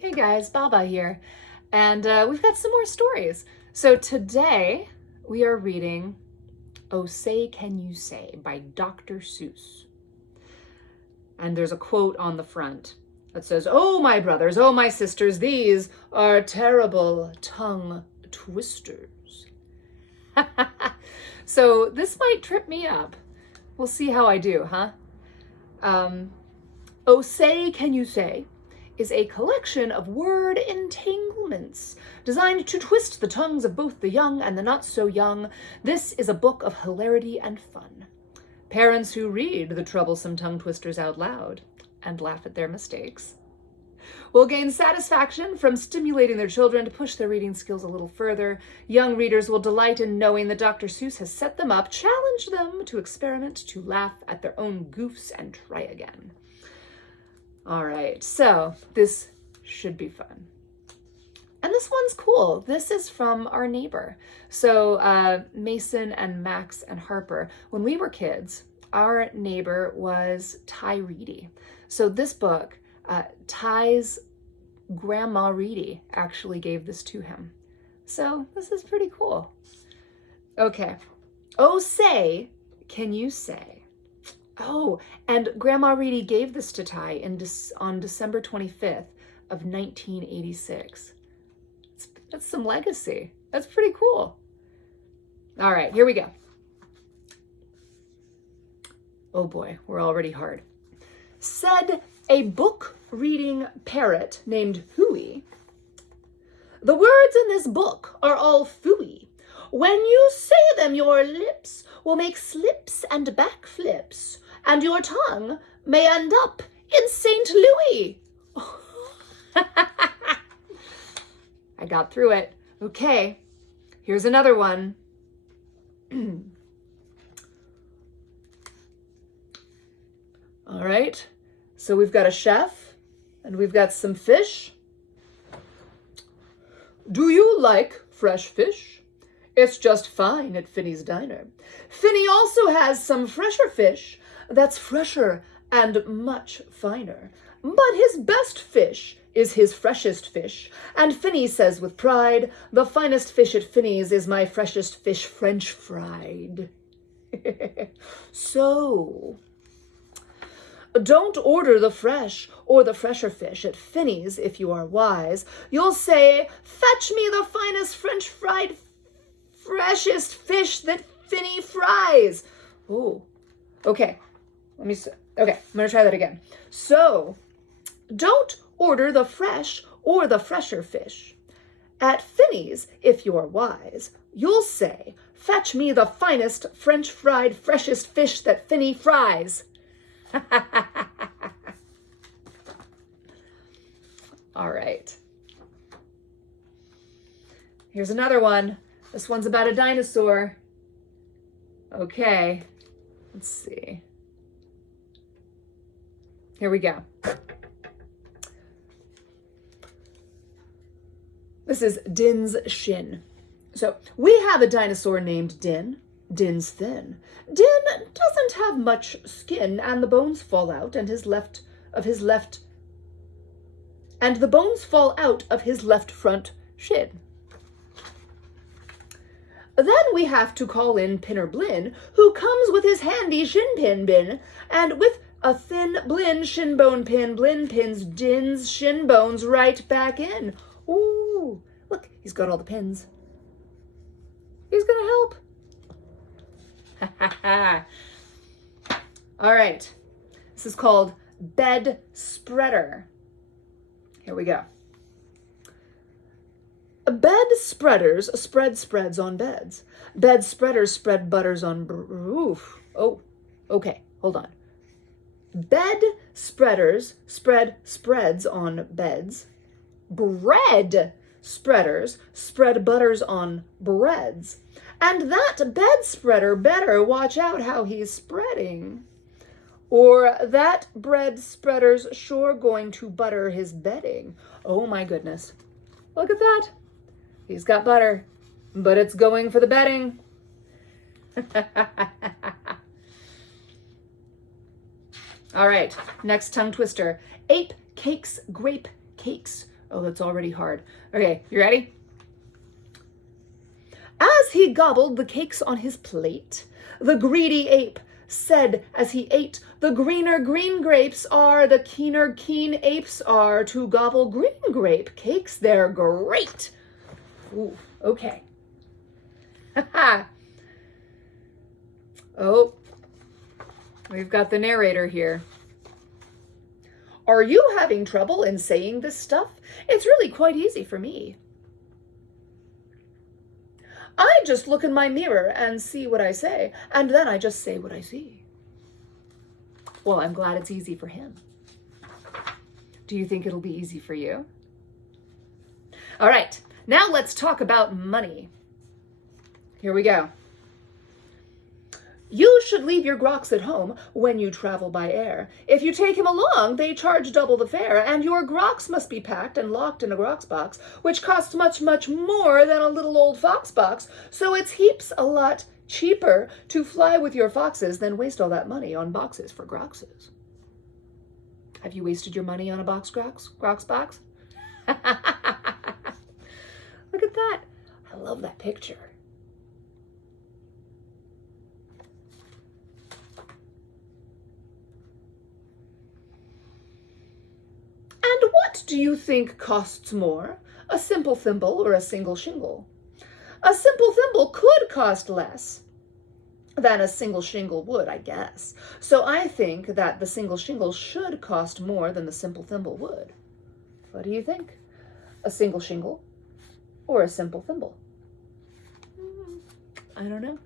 Hey guys, Baba here, and we've got some more stories. So today we are reading Oh Say Can You Say by Dr. Seuss. And there's a quote on the front that says, "Oh my brothers, oh my sisters, these are terrible tongue twisters." So this might trip me up. We'll see how I do, huh? Oh Say Can You Say is a collection of word entanglements designed to twist the tongues of both the young and the not so young. This is a book of hilarity and fun. Parents who read the troublesome tongue twisters out loud and laugh at their mistakes will gain satisfaction from stimulating their children to push their reading skills a little further. Young readers will delight in knowing that Dr. Seuss has set them up, challenged them to experiment, to laugh at their own goofs and try again. All right, so this should be fun. And this one's cool. This is from our neighbor. So Mason and Max and Harper, when we were kids, our neighbor was Ty Reedy. So this book, Ty's grandma Reedy actually gave this to him. So this is pretty cool. Okay. Oh, say, can you say? Oh, and Grandma Reedy gave this to Ty on December 25th of 1986. That's some legacy. That's pretty cool. All right, here we go. Oh boy, we're already hard. Said a book-reading parrot named Hooey, "The words in this book are all phooey. When you say them, your lips will make slips and backflips, and your tongue may end up in St. Louis." I got through it. Okay, here's another one. All right, so we've got a chef and we've got some fish. "Do you like fresh fish? It's just fine at Finney's Diner. Finney also has some fresher fish that's fresher and much finer. But his best fish is his freshest fish. And Finney says with pride, the finest fish at Finney's is my freshest fish French fried." So, don't order the fresh or the fresher fish at Finney's if you are wise. You'll say, "Fetch me the finest French fried freshest fish that Finney fries." Oh, okay. I'm going to try that again. So, don't order the fresh or the fresher fish. At Finney's, if you're wise, you'll say, "Fetch me the finest French fried freshest fish that Finney fries." All right. Here's another one. This one's about a dinosaur. Okay, let's see. Here we go. This is Din's shin. So we have a dinosaur named Din. Din's thin. Din doesn't have much skin, and the bones fall out and the bones fall out of his left front shin. Then we have to call in Pinner Blinn, who comes with his handy shin pin bin, and with a thin Blinn shin bone pin, Blinn pins Din's shin bones right back in. Ooh, look, he's got all the pins. He's gonna help. All right, this is called Bed Spreader. Here we go. Bed spreaders spread spreads on beds. Bed spreaders spread butters on roof. Oh, okay, hold on. Bed spreaders spread spreads on beds. Bread spreaders spread butters on breads. And that bed spreader better watch out how he's spreading, or that bread spreader's sure going to butter his bedding. Oh my goodness. Look at that. He's got butter, but it's going for the bedding. All right, next tongue twister. Ape cakes, grape cakes, Oh, that's already hard. Okay, you ready? As he gobbled the cakes on his plate, the greedy ape said as he ate, the greener green grapes are, the keener keen apes are, to gobble green grape cakes, they're great. Ooh, okay. Oh, we've got the narrator here. Are you having trouble in saying this stuff? It's really quite easy for me. I just look in my mirror and see what I say, and then I just say what I see. Well, I'm glad it's easy for him. Do you think it'll be easy for you? All right, now let's talk about money. Here we go. You should leave your grox at home when you travel by air. If you take him along, they charge double the fare, and your grox must be packed and locked in a grox box, which costs much, much more than a little old fox box, so it's heaps a lot cheaper to fly with your foxes than waste all that money on boxes for groxes. Have you wasted your money on a grox box? Look at that. I love that picture. And what do you think costs more, a simple thimble or a single shingle? A simple thimble could cost less than a single shingle would, I guess. So I think that the single shingle should cost more than the simple thimble would. What do you think? A single shingle or a simple thimble? I don't know.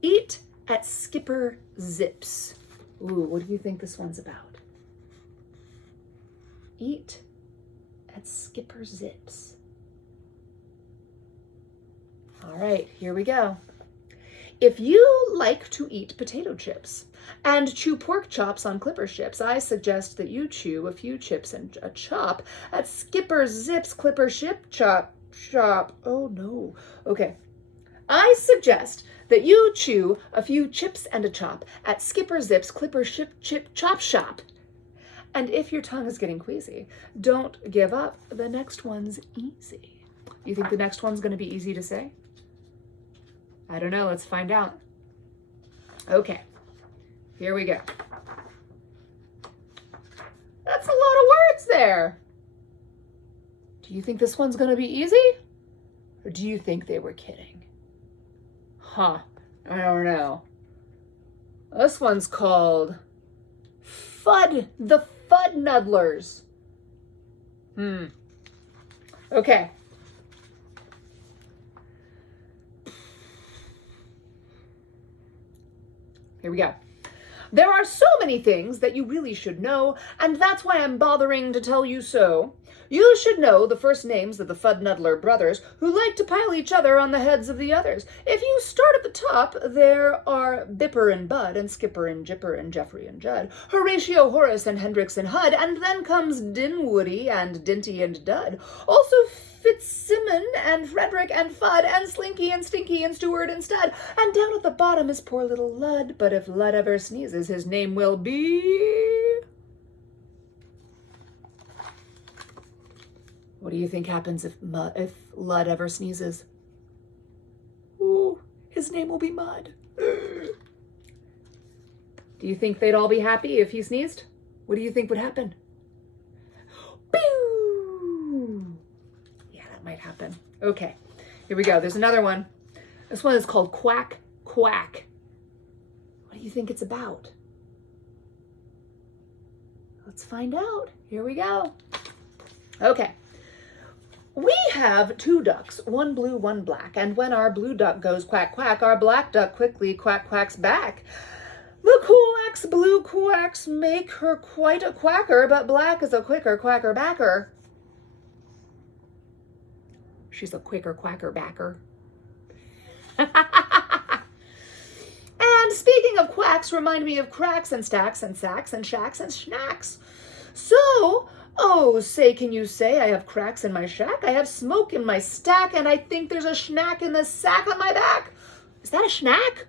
Eat at Skipper Zips. Ooh, what do you think this one's about? Eat at Skipper Zips. All right, here we go. If you like to eat potato chips and chew pork chops on clipper ships, I suggest that you chew a few chips and a chop at Skipper Zips Clipper Ship Chop Shop. Oh no. Okay. I suggest that you chew a few chips and a chop at Skipper Zips Clipper Ship Chip Chop Shop. And if your tongue is getting queasy, don't give up. The next one's easy. You think the next one's going to be easy to say? I don't know. Let's find out. Okay. Here we go. That's a lot of words there. Do you think this one's going to be easy? Or do you think they were kidding? Huh. I don't know. This one's called FUD, the Fudnuddlers. Okay. Here we go. There are so many things that you really should know, and that's why I'm bothering to tell you so. You should know the first names of the Fudnuddler brothers, who like to pile each other on the heads of the others. If you start at the top, there are Bipper and Bud, and Skipper and Jipper, and Geoffrey and Judd, Horatio, Horace, and Hendrix and Hud, and then comes Dinwoody and Dinty and Dud. Also Fitzsimmon and Frederick and Fudd, and Slinky and Stinky and Stewart and Stud. And down at the bottom is poor little Lud, but if Lud ever sneezes, his name will be... What do you think happens if Lud ever sneezes? Ooh, his name will be Mud. Do you think they'd all be happy if he sneezed? What do you think would happen? Pew! Yeah, that might happen. Okay, here we go. There's another one. This one is called Quack Quack. What do you think it's about? Let's find out. Here we go. Okay. We have two ducks, one blue, one black, and when our blue duck goes quack, quack, our black duck quickly quack, quacks back. The quacks, blue quacks, make her quite a quacker, but black is a quicker quacker backer. She's a quicker quacker backer. And speaking of quacks, remind me of cracks and stacks and sacks and shacks and snacks. So... oh, say, can you say I have cracks in my shack? I have smoke in my stack, and I think there's a schnack in the sack on my back. Is that a schnack?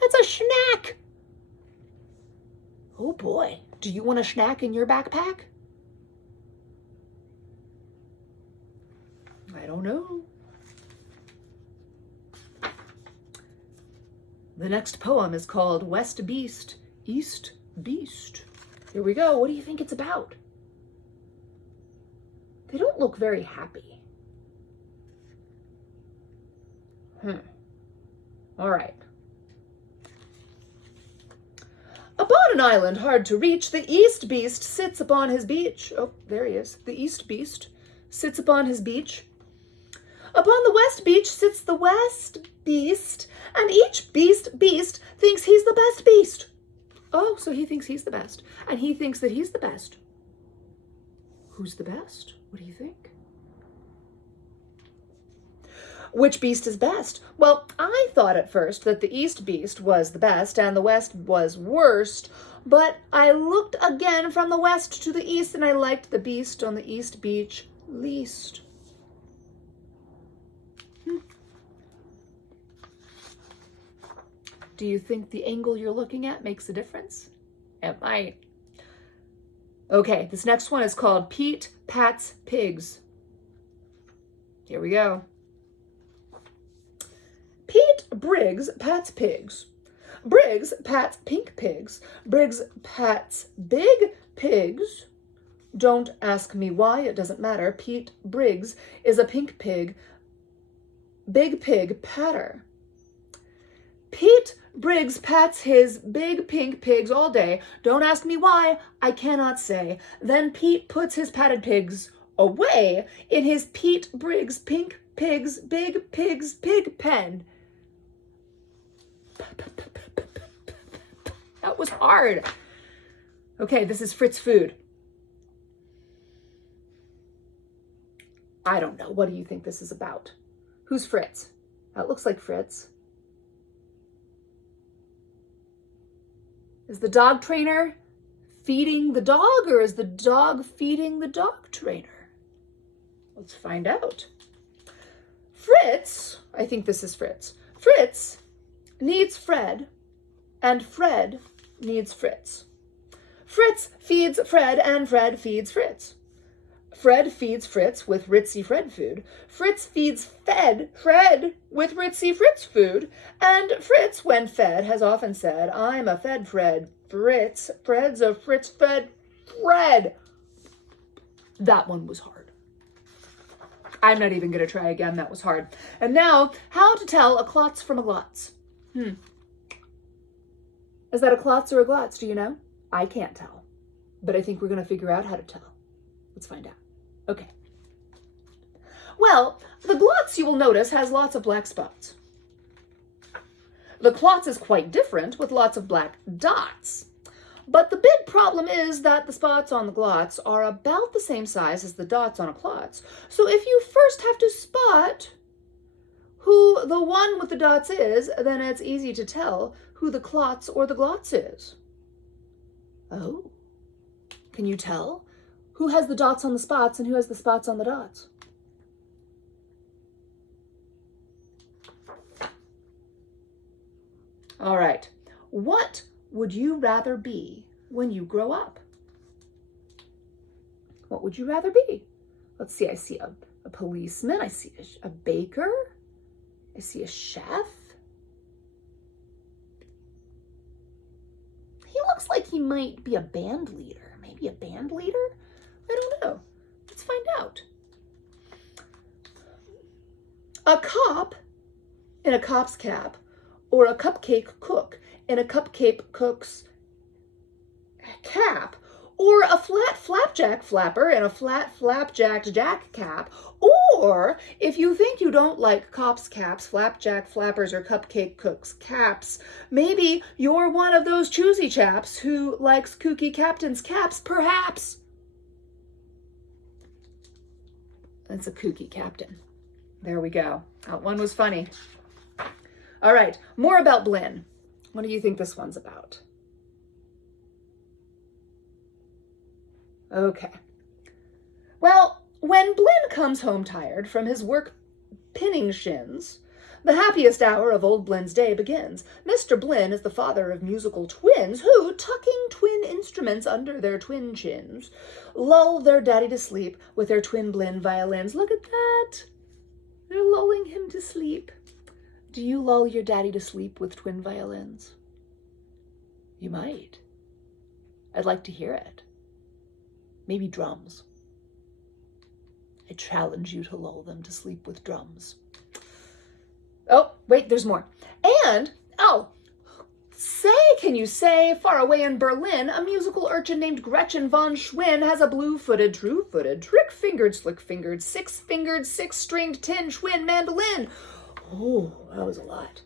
That's a schnack. Oh boy, Do you want a snack in your backpack? I don't know. The next poem is called West Beast, East Beast. Here we go. What do you think it's about? They don't look very happy. All right. Upon an island hard to reach, the East Beast sits upon his beach. Oh, there he is. The East Beast sits upon his beach. Upon the West Beach sits the West Beast, and each beast thinks he's the best beast. Oh, so he thinks he's the best, and he thinks that he's the best. Who's the best? What do you think? Which beast is best? Well, I thought at first that the East Beast was the best and the West was worst, but I looked again from the west to the east and I liked the beast on the East Beach least. Do you think the angle you're looking at makes a difference? It might. Okay, this next one is called Pete Pats Pigs. Here we go. Pete Briggs pats pigs. Briggs pats pink pigs. Briggs pats big pigs. Don't ask me why, it doesn't matter. Pete Briggs is a pink pig, big pig patter. Pete Briggs pats his big pink pigs all day. Don't ask me why, I cannot say. Then Pete puts his patted pigs away in his Pete Briggs pink pigs pig pen. That was hard. Okay, this is Fritz food. I don't know. What do you think this is about? Who's Fritz? That looks like Fritz. Is the dog trainer feeding the dog, or is the dog feeding the dog trainer? Let's find out. Fritz, I think this is Fritz. Fritz needs Fred, and Fred needs Fritz. Fritz feeds Fred, and Fred feeds Fritz. Fred feeds Fritz with Ritzy Fred food. Fritz feeds Fred with Ritzy Fritz food. And Fritz, when fed, has often said, I'm a fed Fred. Fred's a Fritz fed Fred. That one was hard. I'm not even going to try again. That was hard. And now, how to tell a klotz from a glotz. Is that a klotz or a glotz? Do you know? I can't tell. But I think we're going to figure out how to tell. Let's find out. Okay. Well, the glotz, you will notice, has lots of black spots. The klotz is quite different, with lots of black dots. But the big problem is that the spots on the glotz are about the same size as the dots on a klotz. So if you first have to spot who the one with the dots is, then it's easy to tell who the klotz or the glotz is. Oh, can you tell? Who has the dots on the spots and who has the spots on the dots? All right. What would you rather be when you grow up? What would you rather be? Let's see. I see a policeman. I see a baker. I see a chef. He looks like he might be a band leader. Maybe a band leader? I don't know. Let's find out. A cop in a cop's cap, or a cupcake cook in a cupcake cook's cap, or a flat flapjack flapper in a flat flapjack jack cap, or if you think you don't like cops' caps, flapjack flappers, or cupcake cooks' caps, maybe you're one of those choosy chaps who likes kooky captain's caps, perhaps. That's a kooky captain. There we go. That one was funny. All right, more about Blynn. What do you think this one's about? Okay. Well, when Blynn comes home tired from his work pinning shins, The happiest hour of old Blin's day begins. Mr. Blin is the father of musical twins who, tucking twin instruments under their twin chins, lull their daddy to sleep with their twin Blin violins. Look at that. They're lulling him to sleep. Do you lull your daddy to sleep with twin violins? You might. I'd like to hear it. Maybe drums. I challenge you to lull them to sleep with drums. Oh, wait, there's more. And, can you say, far away in Berlin, a musical urchin named Gretchen von Schwinn has a blue-footed, true-footed, trick-fingered, slick-fingered, six-fingered, six-stringed tin Schwinn mandolin. Oh, that was a lot.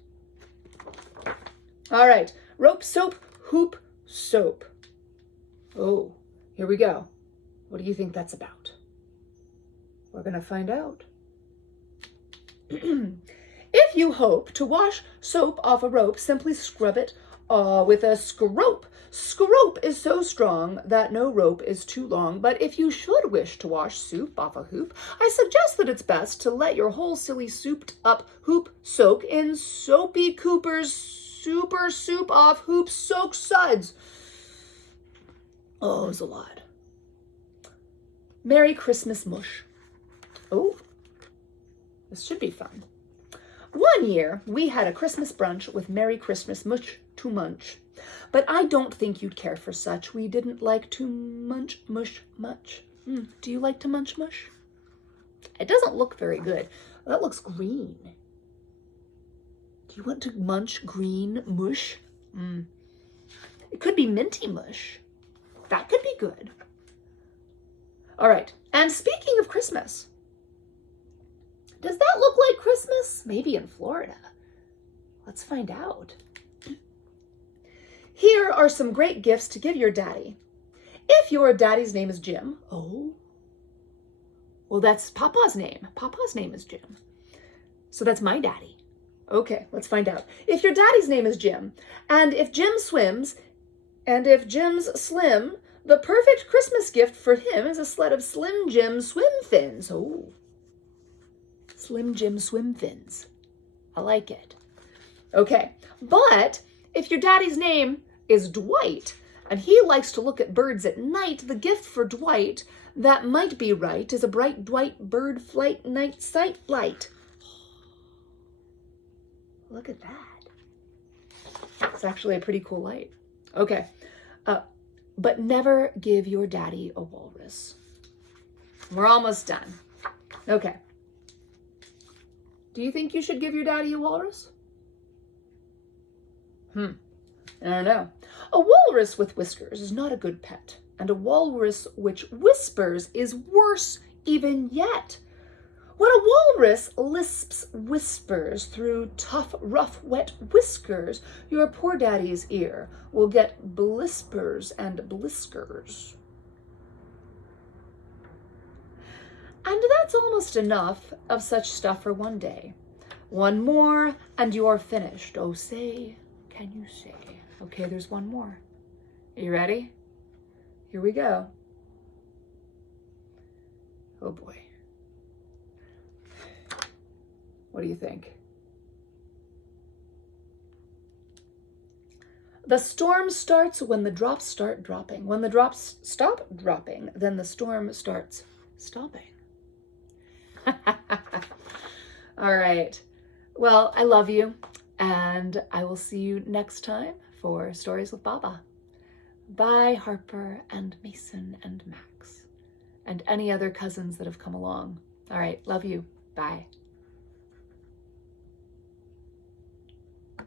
All right, rope, soap, hoop, soap. Oh, here we go. What do you think that's about? We're going to find out. If you hope to wash soap off a rope, simply scrub it with a scrope. Scrope is so strong that no rope is too long, but if you should wish to wash soup off a hoop, I suggest that it's best to let your whole silly souped up hoop soak in Soapy Cooper's super soup off hoop soak suds. Oh, it was a lot. Merry Christmas mush. Oh, this should be fun. One year, we had a Christmas brunch with Merry Christmas mush to munch. But I don't think you'd care for such. We didn't like to munch mush much. Do you like to munch mush? It doesn't look very good. That looks green. Do you want to munch green mush? It could be minty mush. That could be good. All right, and speaking of Christmas, does that look like Christmas? Maybe in Florida. Let's find out. Here are some great gifts to give your daddy. If your daddy's name is Jim, well, that's Papa's name. Papa's name is Jim. So that's my daddy. Okay, let's find out. If your daddy's name is Jim, and if Jim swims, and if Jim's slim, the perfect Christmas gift for him is a sled of Slim Jim swim fins. Oh, Slim Jim swim fins. I like it. Okay, but if your daddy's name is Dwight, and he likes to look at birds at night, the gift for Dwight that might be right is a bright Dwight bird flight night sight light. Look at that. It's actually a pretty cool light. Okay, but never give your daddy a walrus. We're almost done. Okay. Do you think you should give your daddy a walrus? I don't know. A walrus with whiskers is not a good pet, and a walrus which whispers is worse even yet. When a walrus lisps whispers through tough, rough, wet whiskers, your poor daddy's ear will get blispers and bliskers. And that's almost enough of such stuff for one day. One more, and you're finished. Oh, say, can you say? Okay, there's one more. Are you ready? Here we go. Oh, boy. What do you think? The storm starts when the drops start dropping. When the drops stop dropping, then the storm starts stopping. All right. Well, I love you, and I will see you next time for Stories with Baba. Bye, Harper and Mason and Max, and any other cousins that have come along. All right. Love you. Bye.